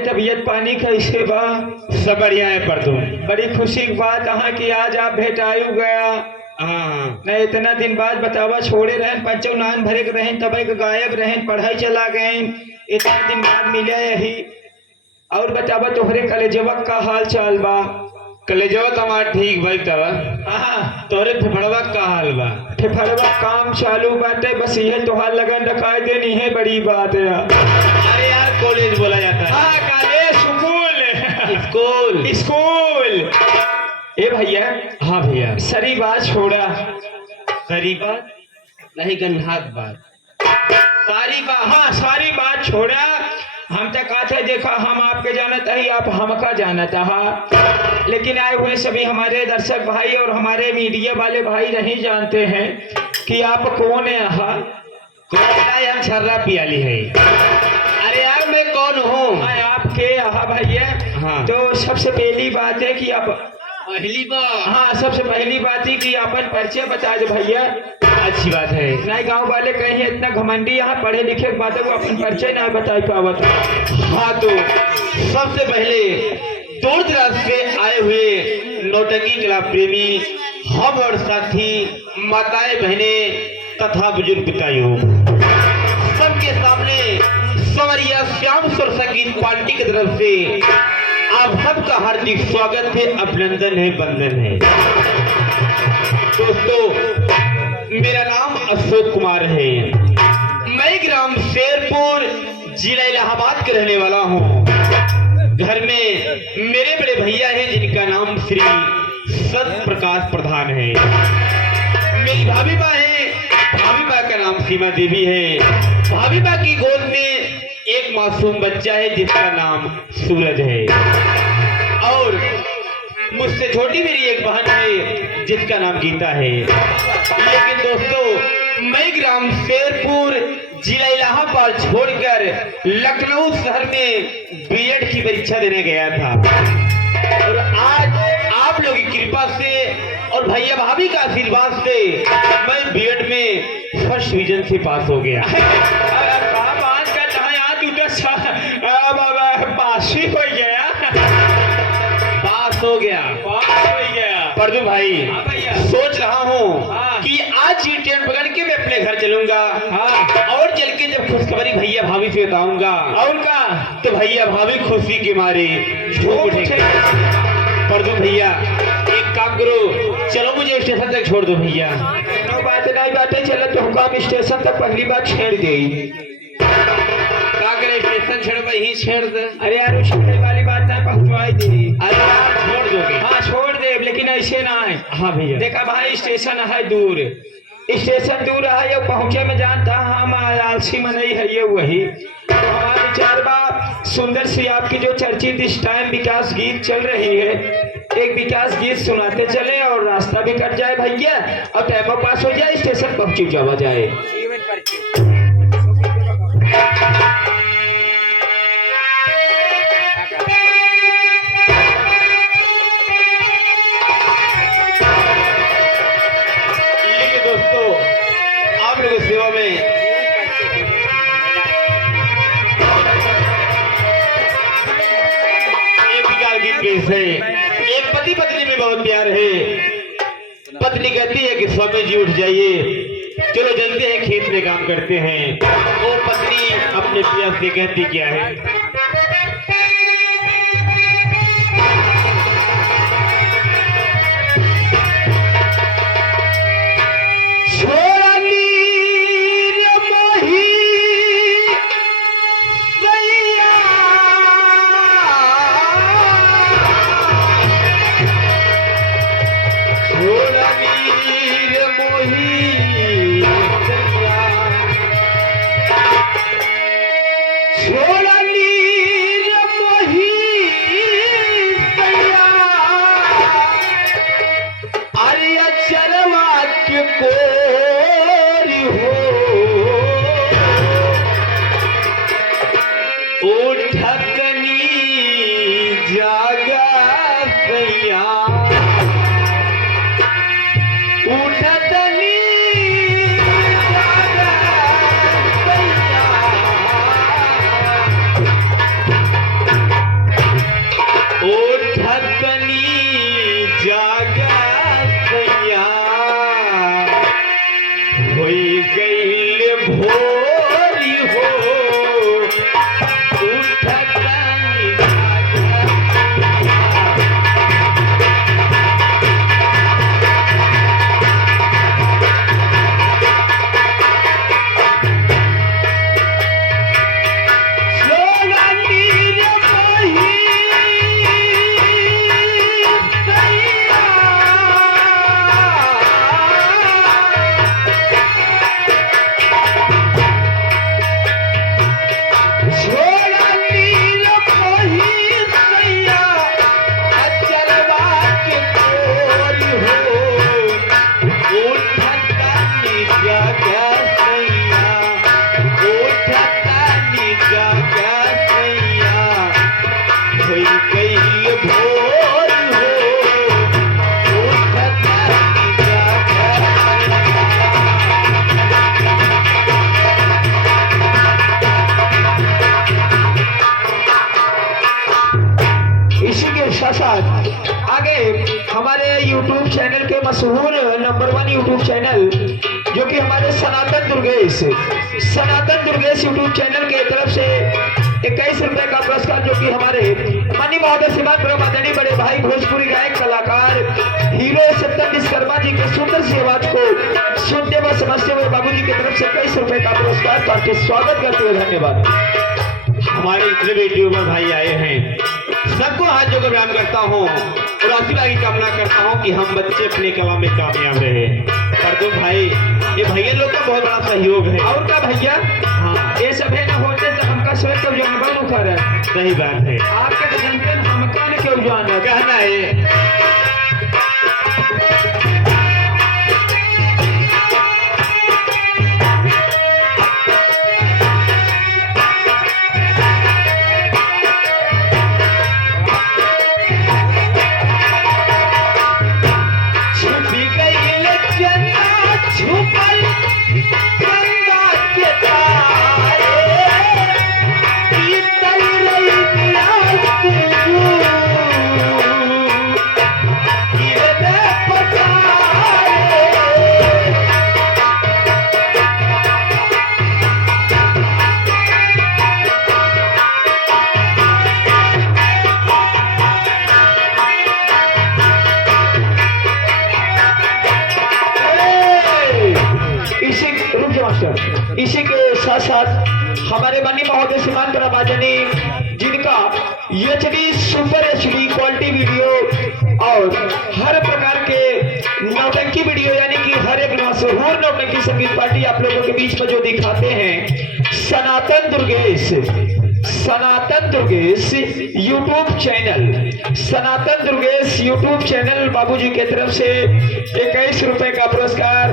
तबीयत पानी कैसे बा? सब बढ़िया है पर तुम। बड़ी खुशी की बात कहाँ कि आज आप भेटायु गया। हाँ नहीं इतना दिन बाद बतावा छोड़े रहन पंचो नान भरे के रहन तब एक गायब रहन पढ़ाई चला गए इतना दिन बाद मिले यही। और बतावा तोहरे कलेजवा का हाल चाल बा? कलेजवा तुम्हारा ठीक भाई तब। हाँ तोरे फेफड़वा का हाल बा? फेफड़वा काम चालू बाटे बस ये तोहार लगन रखाए देनी है बड़ी बात है। अरे यार कॉलेज बोला जाता है। हाँ कॉलेज स्कूल स्कूल स्कूल। ए भैया हाँ भैया। सरी बात छोड़ा। सरी बात नहीं गन्हात बात। सारी बात हाँ सारी बात छोड़ा। हम तक कहते देखा हम आपके जानत है आप हमका जानत है लेकिन आए हुए सभी हमारे दर्शक भाई और हमारे मीडिया वाले भाई नहीं जानते हैं कि आप कौन है। हम छर्रा पियाली है। अरे यार मैं कौन हूँ? आपके भैया। हाँ। तो सबसे पहली बात है कि आप पहली बात हाँ सबसे पहली बात ही कि अपन परिचय बता दे भैया। अच्छी बात है। नहीं गांव वाले कहीं इतना घमंडी यहाँ पढ़े लिखे के बात है वो अपन परिचय ना बता पावत। हाँ तो सबसे पहले दूर दराज से आए हुए नौटंकी कला प्रेमी हम और साथी माताएं बहने तथा बुजुर्ग पिताओं सबके सामने सवरिया श्याम सुर संगीत पार्टी की तरफ से आप सबका हार्दिक स्वागत है, अभिनंदन है, वंदन है। दोस्तों मेरा नाम अशोक कुमार है। मैं ग्राम शेरपुर जिला इलाहाबाद का रहने वाला हूँ। घर में मेरे बड़े भैया हैं जिनका नाम श्री सत्य प्रकाश प्रधान है। मेरी भाभी बा है, भाभी बा का नाम सीमा देवी है। भाभी बा की गोद में एक मासूम बच्चा है जिसका नाम सूरज है और मुझसे छोटी मेरी एक बहन है जिसका नाम गीता है। लेकिन दोस्तों मैं ग्राम शेरपुर जिला इलाहाबाद छोड़कर लखनऊ शहर में बीएड की परीक्षा देने गया था और आज आप लोगों की कृपा से और भैया भाभी का आशीर्वाद से मैं बीएड में फर्स्ट डिवीजन से पास हो गया। पास हो गया परदू भाई। सोच रहा हूँ कि आज ही ट्रेन पकड़ के मैं अपने घर चलूंगा और चल के जब खुशखबरी भैया भाभी से बताऊंगा और का तो भैया भाभी खुशी के मारे झूम उठेंगे। परदू भैया एक काम करो, चलो मुझे स्टेशन तक छोड़ दो भैया। बात नहीं बातें चलो तो हम स्टेशन तक पहली बार छेड़ गई। स्टेशन छेड़ ही छेड़ दे। अरे यार छेड़ने वाली बात ना पहुंचवाई दे। अरे यार छोड़ दोगे? हाँ छोड़ दे लेकिन ऐसे ना है। हाँ भैया देखा भाई स्टेशन है दूर, स्टेशन दूर है ये पहुंचे में जानता हम आलसी में नहीं है ये वही। तो हमारा विचार बा सुंदर सी आपकी जो चर्चित इस टाइम विकास गीत चल रही है एक विकास गीत सुनाते चले और रास्ता भी कट जाए भैया और टाइम पास हो जाए स्टेशन पहुंच जावा जाए। सेवा में एक विकास गीत पेश है। एक पति पत्नी में बहुत प्यार है। पत्नी कहती है कि स्वामी जी उठ जाइए, चलो जल्दी है खेत में काम करते हैं। वो पत्नी अपने पिया से कहती क्या है? छोड़ा नी साथ साथ आगे हमारे YouTube चैनल के मशहूर नंबर 1 YouTube चैनल जो कि हमारे सनातन दुर्गेश YouTube चैनल के तरफ से 21 रुपए का पुरस्कार जो कि हमारे माननीय महोदय श्रीमान ब्रह्मादनी बड़े भाई भोजपुरी गायक कलाकार हीरो सत्यम विश्वकर्मा जी के सुंदर सी आवाज को सुनते व समझते हुए बाबू जी की तरफ से 21 रुपए का पुरस्कार पाकर स्वागत करते हुए धन्यवाद। हमारे इतने भी यूट्यूबर भाई आए हैं, सबको हाथ जोड़कर प्रणाम करता हूँ और आशीर्वाद की कामना करता हूँ कि हम बच्चे अपने कला में कामयाब रहे। परदू भाई, ये भैया लोग का बहुत बड़ा सहयोग है। और का भैया, हाँ, ये सब है ना होते तो हमका स्वयं क्यों जानवर उखा रहा सही बात है। आपके तो जानते हैं हमका ने क्यों जाना कहना है इसी के साथ साथ हमारे माननीय महोदय श्रीमान ब्रह्मादनी जिनका HD super HD quality video और हर प्रकार के नौटंकी वीडियो यानी कि हर एक मशहूर नौटंकी संगीत पार्टी आप लोगों के बीच में जो दिखाते हैं सनातन दुर्गेश YouTube चैनल, सनातन दुर्गेश YouTube चैनल बाबूजी के तरफ से 21 रुपए का पुरस्कार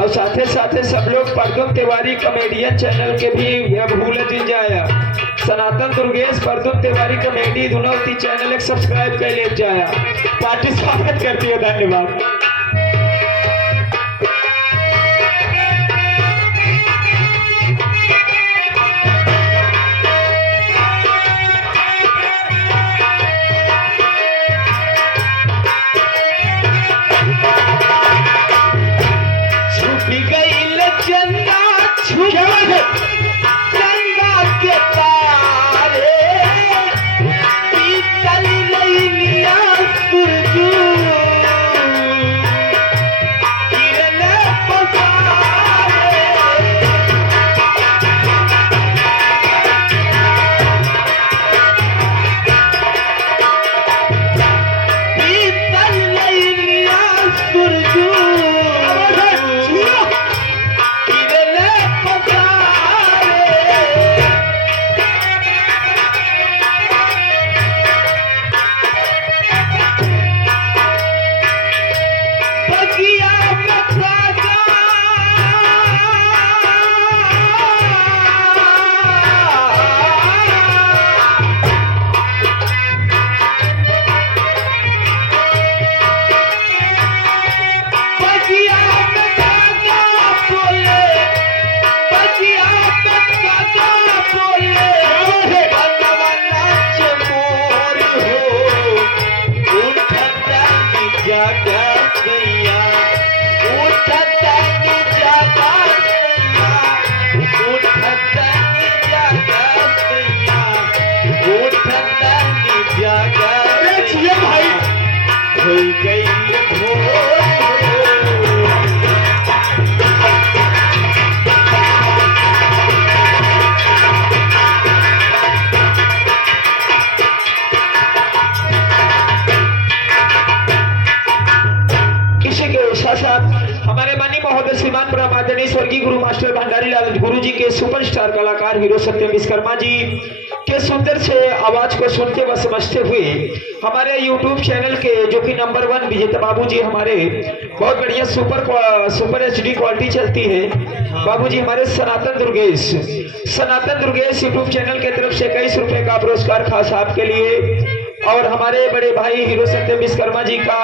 और साथे साथे सब लोग परदुम तिवारी कॉमेडियन चैनल के भी भूल दिन जाया सनातन दुर्गेश परदुम तिवारी कॉमेडी दोनों चैनल एक सब्सक्राइब कर ले जाया पार्टी स्वागत करती है। धन्यवाद। हमारे माननीय महोदय श्रीमान ब्रह्मादनी स्वर्गीय गुरु मास्टर भंडारी लाल गुरु जी के सुपरस्टार कलाकार हीरो सत्यम विश्वकर्मा जी के सुंदर से आवाज को सुनते व समझते हुए हमारे YouTube चैनल के जो कि नंबर 1 विजेता बाबू जी हमारे बहुत बढ़िया सुपर HD क्वालिटी चलती है बाबू जी हमारे सनातन दुर्गेश YouTube चैनल के तरफ से 21 रुपए का पुरस्कार खास आपके लिए और हमारे बड़े भाई हीरो सत्यम विश्वकर्मा जी का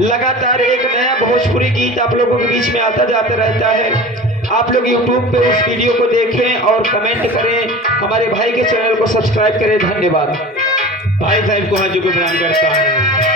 लगातार एक नया भोजपुरी गीत आप लोगों के बीच में आता जाता रहता है। आप लोग YouTube पे उस वीडियो को देखें और कमेंट करें, हमारे भाई के चैनल को सब्सक्राइब करें। धन्यवाद। भाई साहब को हाथ जोड़ के प्रणाम करता हूँ।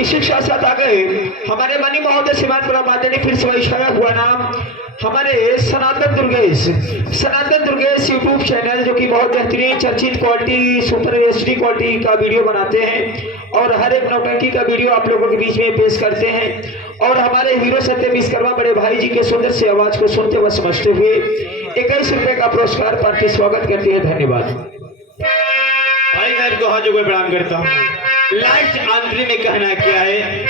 इसी के साथ आ गए हमारे मनी महोदय श्रीमान प्रभात ने फिर से वैश्वाया हुआ नाम हमारे सनातन दुर्गेश यूट्यूब चैनल जो कि बहुत बेहतरीन चर्चित क्वालिटी सुपर एचडी क्वालिटी का वीडियो बनाते हैं और हर एक नौटंकी का वीडियो आप लोगों के बीच में पेश करते हैं और हमारे हीरो सत्यम विश्वकर्मा बड़े भाई जी के सुंदर से आवाज को सुनते व समझते हुए 21 रुपए का पुरस्कार पाकर स्वागत करते हैं। धन्यवाद। भाई साहब को हाथ जोड़ के प्रणाम करता हूँ। लास्ट आंतरी में कहना क्या है?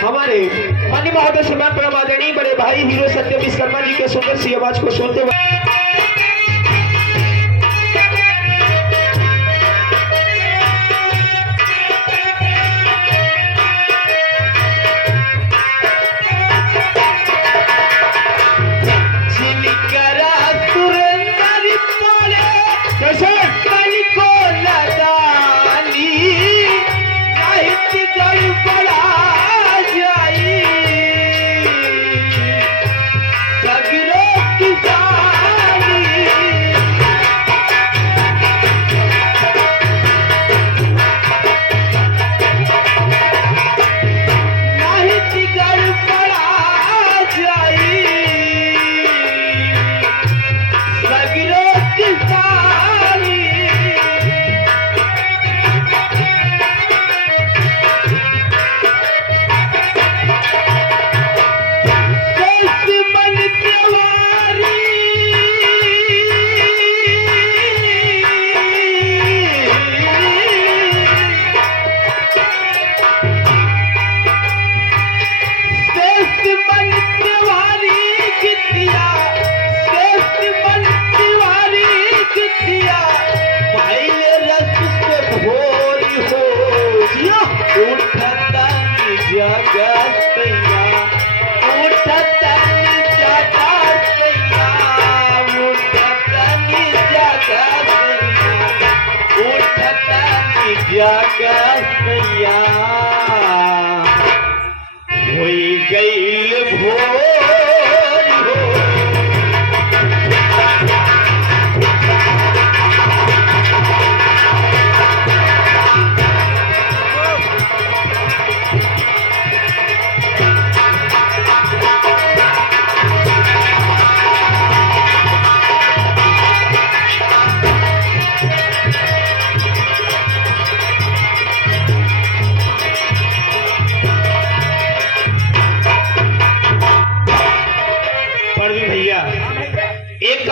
हमारे माननीय महोदय श्रीमान प्रमादनी बड़े भाई हीरो सत्यम विश्वकर्मा जी के सुंदर सी आवाज को सुनते हुए किसान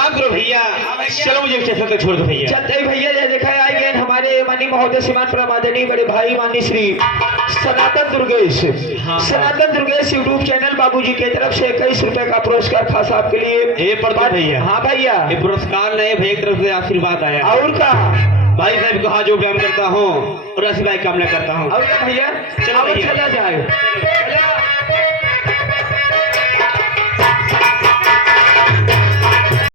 काम करो भैया, चलो मुझे स्टेशन तक छोड़ दो भैया। चलते ही भैया ये देखा आई गए हमारे माननीय महोदय श्रीमान प्रमादनी बड़े भाई माननीय श्री सनातन दुर्गेश। हाँ। सनातन दुर्गेश यूट्यूब चैनल बाबूजी की तरफ से 21 रुपए का पुरस्कार खास आपके लिए। ये पढ़ दो भैया। हाँ भैया, ये पुरस्कार नहीं भैया की तरफ से आशीर्वाद आया। और का भाई साहब को हाथ जोड़ प्रणाम करता हूँ और आशीर्वाद कामना करता हूँ। और का भैया, चलो अब भैया। चला जाए। चला।